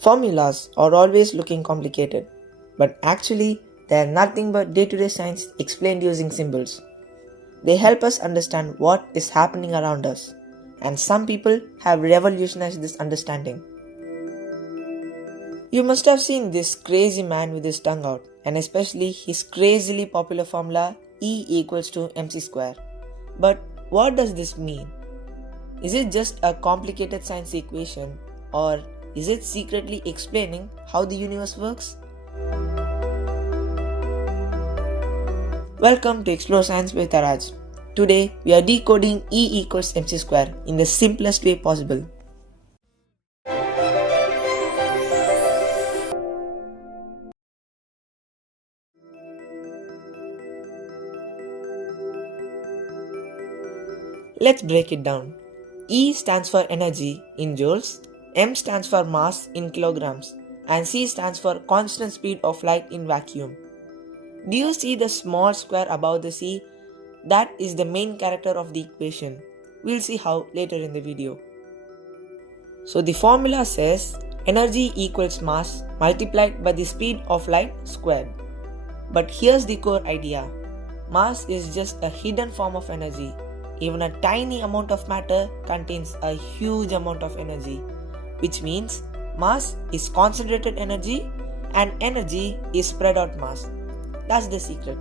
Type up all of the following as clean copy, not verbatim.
Formulas are always looking complicated, but actually they are nothing but day-to-day science explained using symbols. They help us understand what is happening around us, and some people have revolutionized this understanding. You must have seen this crazy man with his tongue out, and especially his crazily popular formula E equals to mc². But what does this mean? Is it just a complicated science equation, or is it secretly explaining how the universe works? Welcome to Explore Science with Teraj. Today we are decoding E equals mc² in the simplest way possible. Let's break it down. E stands for energy in joules, m stands for mass in kilograms, and c stands for constant speed of light in vacuum. Do you see the small square above the c? That is the main character of the equation. We'll see how later in the video. So the formula says energy equals mass multiplied by the speed of light squared. But here's the core idea. Mass is just a hidden form of energy. Even a tiny amount of matter contains a huge amount of energy, which means mass is concentrated energy and energy is spread out mass. That's the secret.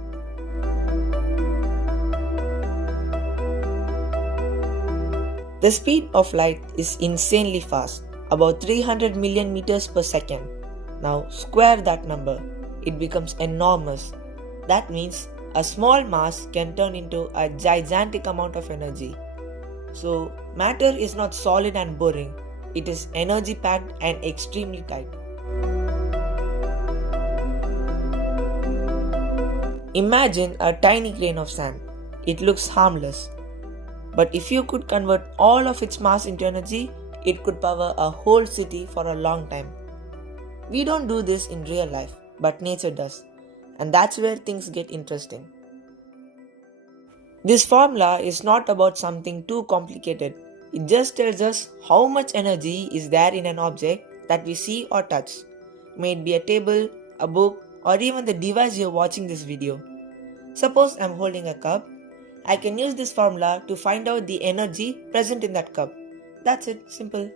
The speed of light is insanely fast, about 300 million meters per second. Now square that number, it becomes enormous. That means a small mass can turn into a gigantic amount of energy. So matter is not solid and boring, it is energy packed and extremely tight. Imagine a tiny grain of sand. It looks harmless. But if you could convert all of its mass into energy, it could power a whole city for a long time. We don't do this in real life, but nature does. And that's where things get interesting. This formula is not about something too complicated. It just tells us how much energy is there in an object that we see or touch. May it be a table, a book, or even the device you're watching this video. Suppose I'm holding a cup. I can use this formula to find out the energy present in that cup. That's it, simple.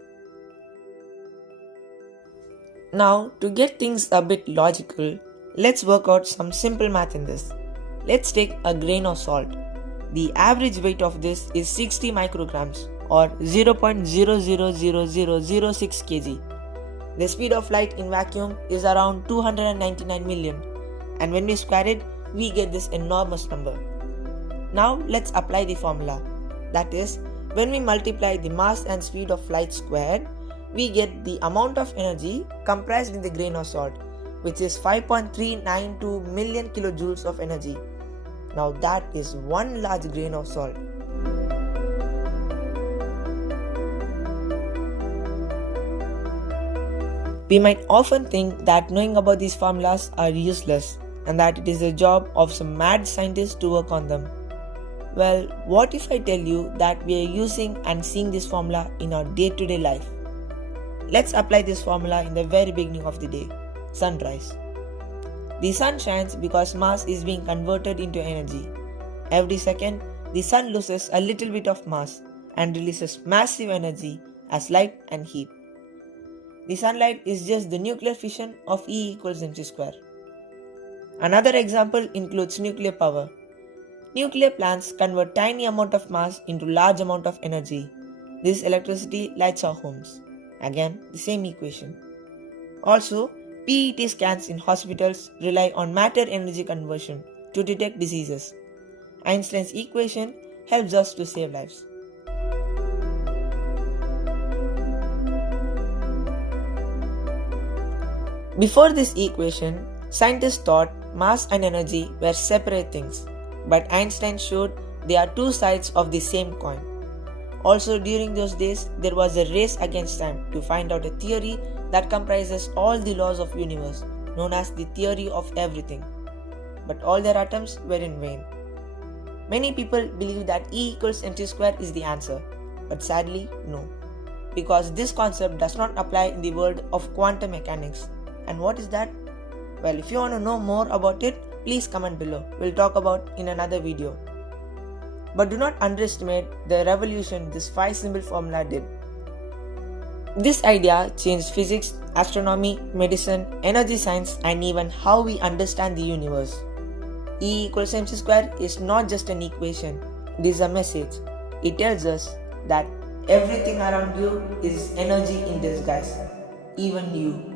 Now, to get things a bit logical, let's work out some simple math in this. Let's take a grain of salt. The average weight of this is 60 micrograms or 0.000006 kg. The speed of light in vacuum is around 299 million, and when we square it, we get this enormous number. Now let's apply the formula. That is, when we multiply the mass and speed of light squared, we get the amount of energy comprised in the grain of salt, which is 5.392 million kilojoules of energy. Now that is one large grain of salt. We might often think that knowing about these formulas are useless and that it is the job of some mad scientists to work on them. Well, what if I tell you that we are using and seeing this formula in our day-to-day life? Let's apply this formula in the very beginning of the day, sunrise. The sun shines because mass is being converted into energy. Every second, the sun loses a little bit of mass and releases massive energy as light and heat. The sunlight is just the nuclear fission of E equals mc². Another example includes nuclear power. Nuclear plants convert tiny amount of mass into large amount of energy. This electricity lights our homes. Again, the same equation. Also, PET scans in hospitals rely on matter-energy conversion to detect diseases. Einstein's equation helps us to save lives. Before this equation, scientists thought mass and energy were separate things, but Einstein showed they are two sides of the same coin. Also, during those days, there was a race against time to find out a theory that comprises all the laws of universe, known as the theory of everything. But all their attempts were in vain. Many people believe that E equals mc² is the answer, but sadly, no. because this concept does not apply in the world of quantum mechanics. And what is that? Well, if you want to know more about it, please comment below. We'll talk about in another video. But do not underestimate the revolution this 5-symbol formula did. This idea changed physics, astronomy, medicine, energy science, and even how we understand the universe. E equals mc² is not just an equation, it is a message. It tells us that everything around you is energy in disguise, even you.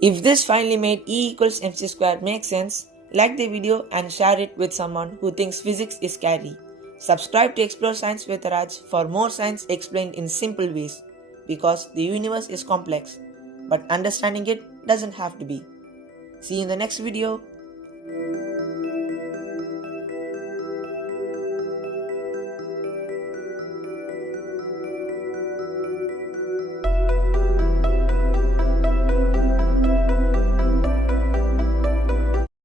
If this finally made E equals mc² make sense, like the video and share it with someone who thinks physics is scary. Subscribe to Explore Science with Teraj for more science explained in simple ways, because the universe is complex, but understanding it doesn't have to be. See you in the next video.